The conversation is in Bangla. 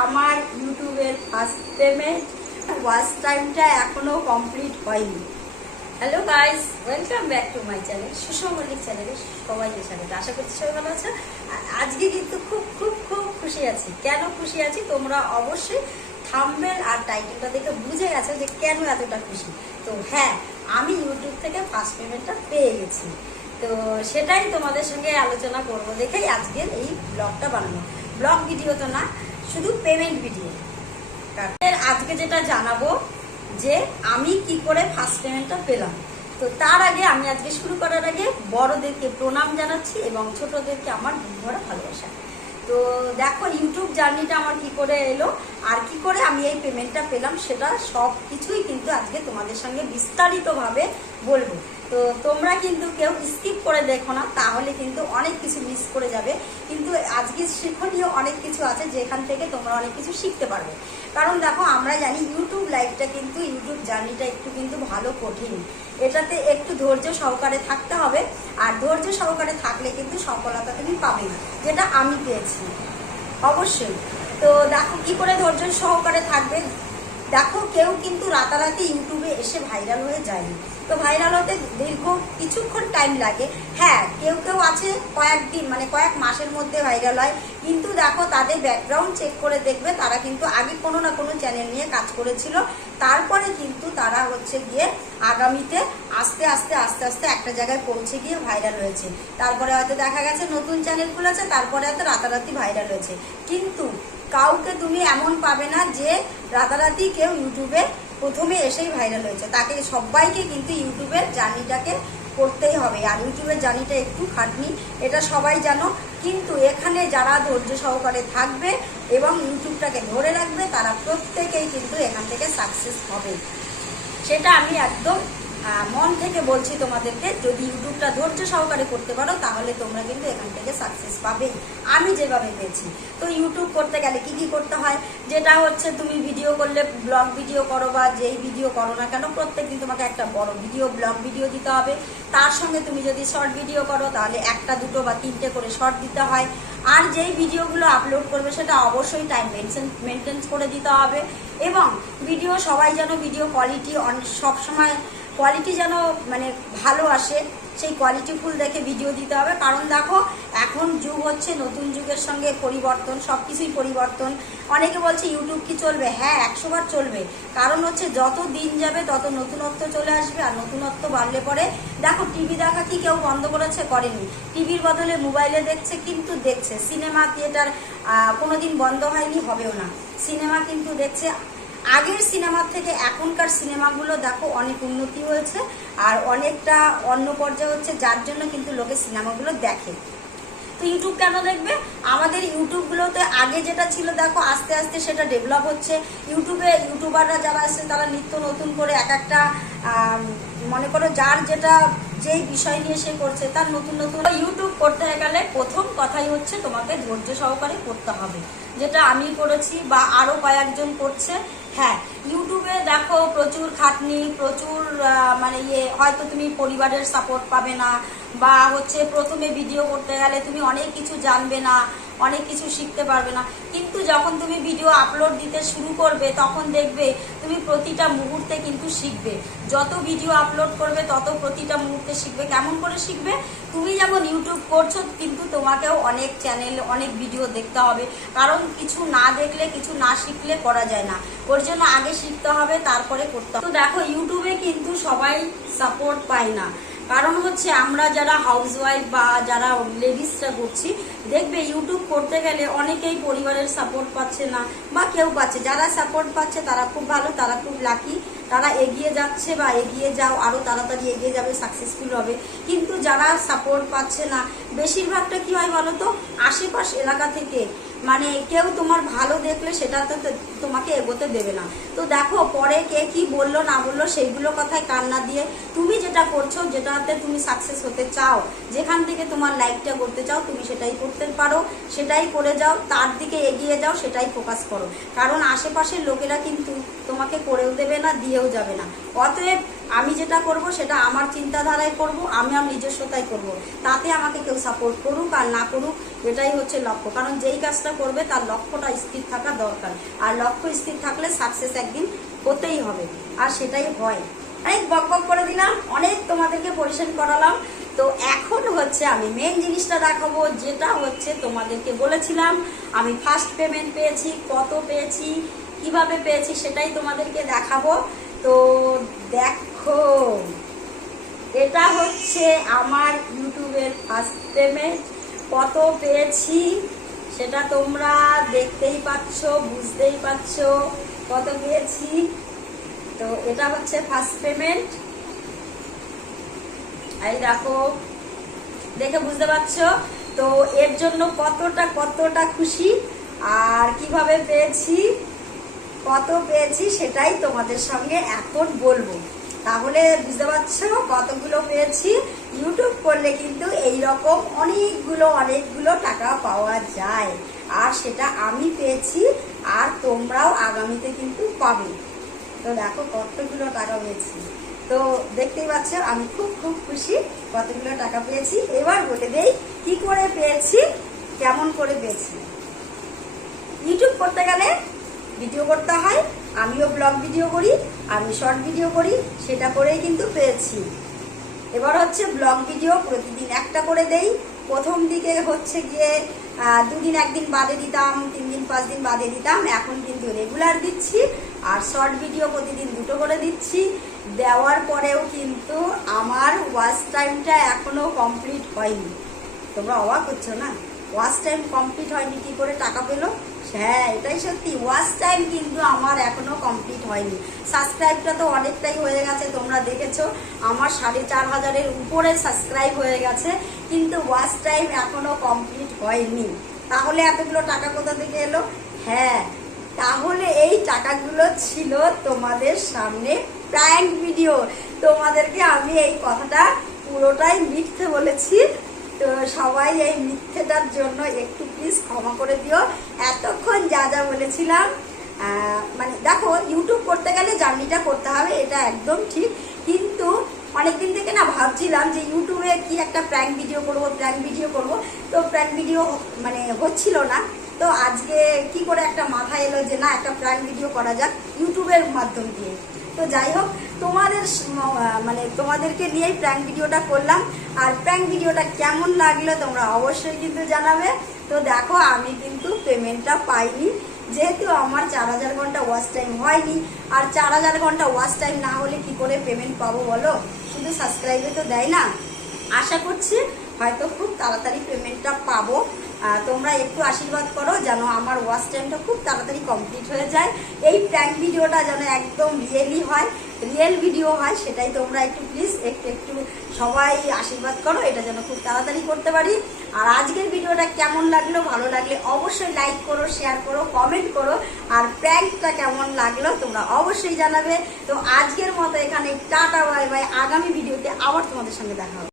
আমার ইউটিউবের ফার্স্ট পেমেন্ট, ওয়াচ টাইমটা এখনো কমপ্লিট হয়নি। Hello guys, welcome back to my channel Sushma Mallick চ্যানেলে সবাইকে স্বাগত। আশা করছি সবাই ভালো আছে। আজকে কিন্তু খুব খুব খুব খুশি আছি। কেন খুশি আছি তোমরা অবশ্যই থাম্বনেল আর টাইটেলটা দেখে বুঝে গেছো যে কেন এতটা খুশি। তো হ্যাঁ, আমি ইউটিউব থেকে ফার্স্ট পেমেন্টটা পেয়ে গেছি। তো সেটাই তোমাদের সঙ্গে আলোচনা করব দেখেই আজকের এই ব্লগটা বানানো। ব্লগ ভিডিও তো না, শুধু পেমেন্ট ভিডিও। আজকে যেটা জানাবো যে আমি কি করে ফার্স্ট পেমেন্টটা পেলাম। তো তার আগে আমি আজকে শুরু করার আগে বড়দেরকে প্রণাম জানাচ্ছি এবং ছোটদেরকে আমার ভরা ভালোবাসা। তো দেখো ইউটিউব জার্নিটা আমার কি করে এলো আর কি করে আমি এই পেমেন্টটা পেলাম সেটা সব কিছুই কিন্তু আজকে তোমাদের সঙ্গে বিস্তারিতভাবে বলবো। তো তোমরা কিন্তু কেউ স্কিপ করে দেখো না, তাহলে কিন্তু অনেক কিছু মিস করে যাবে। কিন্তু আজকে শিক্ষণীয় অনেক কিছু আছে যেখান থেকে তোমরা অনেক কিছু শিখতে পারবে। কারণ দেখো আমরা জানি ইউটিউব লাইফটা কিন্তু ইউটিউব জার্নিটা একটু কিন্তু ভালো কঠিন। এটাতে একটু ধৈর্য সহকারে থাকতে হবে, আর ধৈর্য সহকারে থাকলে কিন্তু সফলতা তুমি পাবে, যেটা আমি পেয়েছি অবশ্যই। তো দেখো কি করে ধৈর্য সহকারে থাকবে। দেখো কেউ কিন্তু রাতারাতি ইউটিউবে এসে ভাইরাল হয়ে যায়নি। তো ভাইরাল হতে দীর্ঘ কিছুক্ষণ টাইম লাগে। হ্যাঁ, কেউ কেউ আছে কয়েকদিন মানে কয়েক মাসের মধ্যে ভাইরাল হয়। কিন্তু দেখো তাদের ব্যাকগ্রাউন্ড চেক করে দেখবে তারা কিন্তু আগে কোনো না কোনো চ্যানেল নিয়ে কাজ করেছিল। তারপরে কিন্তু তারা হচ্ছে গিয়ে আগামীতে আস্তে আস্তে আস্তে আস্তে একটা জায়গায় পৌঁছে গিয়ে ভাইরাল হয়েছে। তারপরে হয়তো দেখা গেছে নতুন চ্যানেল খুলেছে, তারপরে হয়তো রাতারাতি ভাইরাল হয়েছে। কিন্তু কাউকে তুমি এমন পাবে না যে রাতারাতি কেউ ইউটিউবে প্রথমে এসেই ভাইরাল হয়েছে। তাকে সবাইকে কিন্তু ইউটিউবের জার্নিটাকে করতেই হবে। আর ইউটিউবের জার্নিটা একটু খাটনি, এটা সবাই জানো। কিন্তু এখানে যারা ধৈর্য সহকারে থাকবে এবং ইউটিউবটাকে ধরে রাখবে তারা প্রত্যেকেই কিন্তু এখান থেকে সাকসেস হবে। সেটা আমি একদম মন থেকে বলছি তোমাদেরকে। যদি ইউটিউবটা ধৈর্য সহকারে করতে পারো তাহলে তোমরা কিন্তু এখান থেকে সাকসেস পাবে, আমি যেভাবে পেয়েছি। তো ইউটিউব করতে গেলে কি কি করতে হয়, যেটা হচ্ছে তুমি ভিডিও করলে ব্লগ ভিডিও করো বা যেই ভিডিও করো না কেন প্রত্যেকদিন তোমাকে একটা বড় ভিডিও ব্লগ ভিডিও দিতে হবে। তার সঙ্গে তুমি যদি শর্ট ভিডিও করো তাহলে একটা দুটো বা তিনটে করে শর্ট দিতে হয়। আর যেই ভিডিওগুলো আপলোড করবে সেটা অবশ্যই টাইম মেনটেন করে দিতে হবে। এবং ভিডিও সবাই যেন ভিডিও কোয়ালিটি সবসময় কোয়ালিটি যেন মানে ভালো আসে, সেই কোয়ালিটি ফুল দেখে ভিডিও দিতে হবে। কারণ দেখো এখন যুগ হচ্ছে নতুন যুগের সঙ্গে পরিবর্তন, সব কিছুই পরিবর্তন। অনেকে বলছে ইউটিউব কি চলবে, হ্যাঁ 100 বার চলবে। কারণ হচ্ছে যত দিন যাবে তত নতুনত্ব চলে আসবে, আর নতুনত্ব বাড়লে পরে দেখো টিভি দেখা কি কেউ বন্ধ করেছে, করেনি। টিভির বদলে মোবাইলে দেখছে, কিন্তু দেখছে। সিনেমা থিয়েটার কোনোদিন বন্ধ হয়নি, হবেও না। সিনেমা কিন্তু দেখছে। আগের সিনেমার থেকে এখনকার সিনেমাগুলো দেখো অনেক উন্নতি হয়েছে আর অনেকটা অন্য পর্যায়ে হচ্ছে, যার জন্য কিন্তু লোকে সিনেমাগুলো দেখে। তো ইউটিউব কেন দেখবে, আমাদের ইউটিউবগুলোতে আগে যেটা ছিল দেখো আস্তে আস্তে সেটা ডেভেলপ হচ্ছে। ইউটিউবাররা যারা আছে তারা নিত্য নতুন করে এক একটা মনে করো যার যেটা যেই বিষয় নিয়ে সে করছে তার নতুন নতুন। ইউটিউব করতে গেলে প্রথম কথাই হচ্ছে তোমাকে ধৈর্য সহকারে করতে হবে, যেটা আমি করেছি বা আরো কয়েকজন করছে। হ্যাঁ, ইউটিউবে দেখো প্রচুর খাটনি, প্রচুর মানে হয়তো তুমি পরিবারের সাপোর্ট পাবে না, বা হচ্ছে প্রথমে ভিডিও করতে গেলে তুমি অনেক কিছু জানবে না, অনেক কিছু শিখতে পারবে না। কিন্তু যখন তুমি ভিডিও আপলোড দিতে শুরু করবে তখন দেখবে তুমি প্রতিটা মুহূর্তে কিন্তু শিখবে। যত ভিডিও আপলোড করবে তত প্রতিটা মুহূর্তে শিখবে। কেমন করে শিখবে, তুমি যেমন ইউটিউব করছো কিন্তু তোমাকেও অনেক চ্যানেল অনেক ভিডিও দেখতে হবে। কারণ কিছু না দেখলে কিছু না শিখলে করা যায় না। ওর জন্য আগে শিখতে হবে, তারপরে করতে হবে। তো দেখো ইউটিউবে কিন্তু সবাই সাপোর্ট পায় না। কারণ হচ্ছে আমরা যারা হাউসওয়াইফ বা যারা লেডিসরা করছি, দেখবে ইউটিউব করতে গেলে অনেকেই পরিবারের সাপোর্ট পাচ্ছে না বা কেউ পাচ্ছে। যারা সাপোর্ট পাচ্ছে তারা খুব ভালো, তারা খুব লাকি, তারা এগিয়ে যাচ্ছে বা এগিয়ে যাও, আরও তাড়াতাড়ি এগিয়ে যাবে, সাকসেসফুল হবে। কিন্তু যারা সাপোর্ট পাচ্ছে না, বেশিরভাগটা কি হয় বলো তো, আশেপাশ এলাকা থেকে মানে কেউ তোমার ভালো দেখলে সেটা তো তোমাকে এগোতে দেবে না। তো দেখো পরে কে কি বললো না বললো সেইগুলো কথায় কান না দিয়ে তুমি যেটা করছো, যেটাতে তুমি সাকসেস হতে চাও, যেখান থেকে তোমার লাইফটা করতে চাও, তুমি সেটাই করতে পারো, সেটাই করে যাও, তার দিকে এগিয়ে যাও, সেটাই ফোকাস করো। কারণ আশেপাশের লোকেরা কিন্তু তোমাকে করেও দেবে না, দিয়েও যাবে না। অতএব আমি যেটা করব সেটা আমার চিন্তাধারায় করব, আমি আমার নিজস্বতায় করব। তাতে আমাকে কেউ সাপোর্ট করুক আর না করুক, এটাই হচ্ছে লক্ষ্য। কারণ যেই কাজটা করবে তার লক্ষ্যটা স্থির থাকা দরকার, আর লক্ষ্য স্থির থাকলে সাকসেস একদিন হতেই হবে, আর সেটাই হয়। অনেক বক বক করে দিলাম, অনেক তোমাদেরকে পরিশ্রম করালাম। তো এখন হচ্ছে আমি মেন জিনিসটা দেখাবো, যেটা হচ্ছে তোমাদেরকে বলেছিলাম আমি ফার্স্ট পেমেন্ট পেয়েছি, কত পেয়েছি, কিভাবে পেয়েছি সেটাই তোমাদেরকে দেখাবো। তো দেখো, এটা হচ্ছে আমার ইউটিউবের ফার্স্ট পেমেন্ট। কত পেয়েছি সেটা তোমরা দেখতেই পাচ্ছ, বুঝতেই পারছ কত পেয়েছি। তো এটা হচ্ছে ফার্স্ট পেমেন্ট, এই দেখো, দেখে বুঝতে পারছো। তো এর জন্য কতটা খুশি, আর কিভাবে পেয়েছি, কত পেয়েছি সেটাই তোমাদের সঙ্গে এখন বলবো। তাহলে বুঝতে পারছো কতগুলো পেয়েছি। ইউটিউব করলে কিন্তু এইরকম অনেকগুলো টাকা পাওয়া যায়, আর সেটা আমি পেয়েছি, আর তোমরাও আগামীতে কিন্তু পাবে। তো দেখো কতগুলো টাকা পেয়েছি। তো দেখতেই পাচ্ছ আমি খুব খুশি কতগুলো টাকা পেয়েছি। এবার বলে দেই কি করে পেয়েছি, কেমন করে পেয়েছি। ইউটিউব করতে গেলে ভিডিও করতে হয়, আমিও ব্লগ ভিডিও করি, আমি শর্ট ভিডিও করি, সেটা করেই কিন্তু পেয়েছি। এবার হচ্ছে ব্লগ ভিডিও প্রতিদিন একটা করে দেই। প্রথম দিকে হচ্ছে গিয়ে 2 দিন 1 দিন বাদে দিতাম, 3 দিন 5 দিন বাদে দিতাম, এখন কিন্তু রেগুলার দিচ্ছি। আর শর্ট ভিডিও প্রতিদিন 2টো করে দিচ্ছি। দেওয়ার পরেও কিন্তু আমার ওয়াচ টাইমটা এখনো কমপ্লিট হয়নি। তোমরা অবাক হচ্ছো না, ওয়াচ টাইম কমপ্লিট হয়নি, কি করে টাকা পেলো? হ্যাঁ, এটাই সত্যি, ওয়াচ টাইম কিন্তু আমার এখনো কমপ্লিট হয়নি। সাবস্ক্রাইবটা তো অনেকটাই হয়ে গেছে, তোমরা দেখেছো আমার 4500-এর উপরে সাবস্ক্রাইব হয়ে গেছে, কিন্তু ওয়াচ টাইম এখনো কমপ্লিট হয়নি। তাহলে এতগুলো টাকা কোথা থেকে এলো? হ্যাঁ, তাহলে এই টাকাগুলো ছিল তোমাদের সামনে প্র্যাঙ্ক ভিডিও। তোমাদেরকে আমি এই কথাটা পুরোটাই মিথ্যে বলেছি, তো সবাই এই মিথ্যেটার জন্য একটু প্লিজ ক্ষমা করে দিও। এতক্ষণ যা বলেছিলাম, মানে দেখো, ইউটিউব করতে গেলে জার্নিটা করতে হবে, এটা একদম ঠিক। কিন্তু অনেকদিন থেকে না ভাবছিলাম যে ইউটিউবে কি একটা প্র্যাঙ্ক ভিডিও করব, তো প্র্যাঙ্ক ভিডিও মানে হচ্ছিল না। তো আজকে কি করে একটা মাথায় এলো যে না, একটা প্র্যাঙ্ক ভিডিও করা যাক ইউটিউবের মাধ্যম দিয়ে। তো যাই হোক, তোমাদেরকে নিয়েই প্র্যাঙ্ক ভিডিওটা করলাম। আর প্র্যাঙ্ক ভিডিওটা কেমন লাগলো তোমরা অবশ্যই কিন্তু জানাবে। তো দেখো, আমি কিন্তু পেমেন্টটা পাইনি, যেহেতু আমার 4000 ঘন্টা ওয়াচ টাইম হয়নি। আর 4000 ঘন্টা ওয়াচ টাইম না হলে কি করে পেমেন্ট পাবো বলো? শুধু সাবস্ক্রাইবে তো দেয় না। আশা করছি হয়তো খুব তাড়াতাড়ি পেমেন্টটা পাবো। তোমরা একটু আশীর্বাদ করো যেন আমার ওয়াচ টাইমটা খুব তাড়াতাড়ি কমপ্লিট হয়ে যায়। এই প্র্যাঙ্ক ভিডিওটা যেন একদম রিয়েল ভিডিও হয়, সেটাই তোমরা একটু প্লিজ একটু সবাই আশীর্বাদ করো, এটা যেন খুব তাড়াতাড়ি করতে পারি। আর আজকের ভিডিওটা কেমন লাগলো, ভালো লাগলে অবশ্যই লাইক করো, শেয়ার করো, কমেন্ট করো। আর প্র্যাঙ্কটা কেমন লাগলো তোমরা অবশ্যই জানাবে। তো আজকের মতো এখানে টাটা, বাই বাই। আগামী ভিডিওতে আবার তোমাদের সঙ্গে দেখা হবে।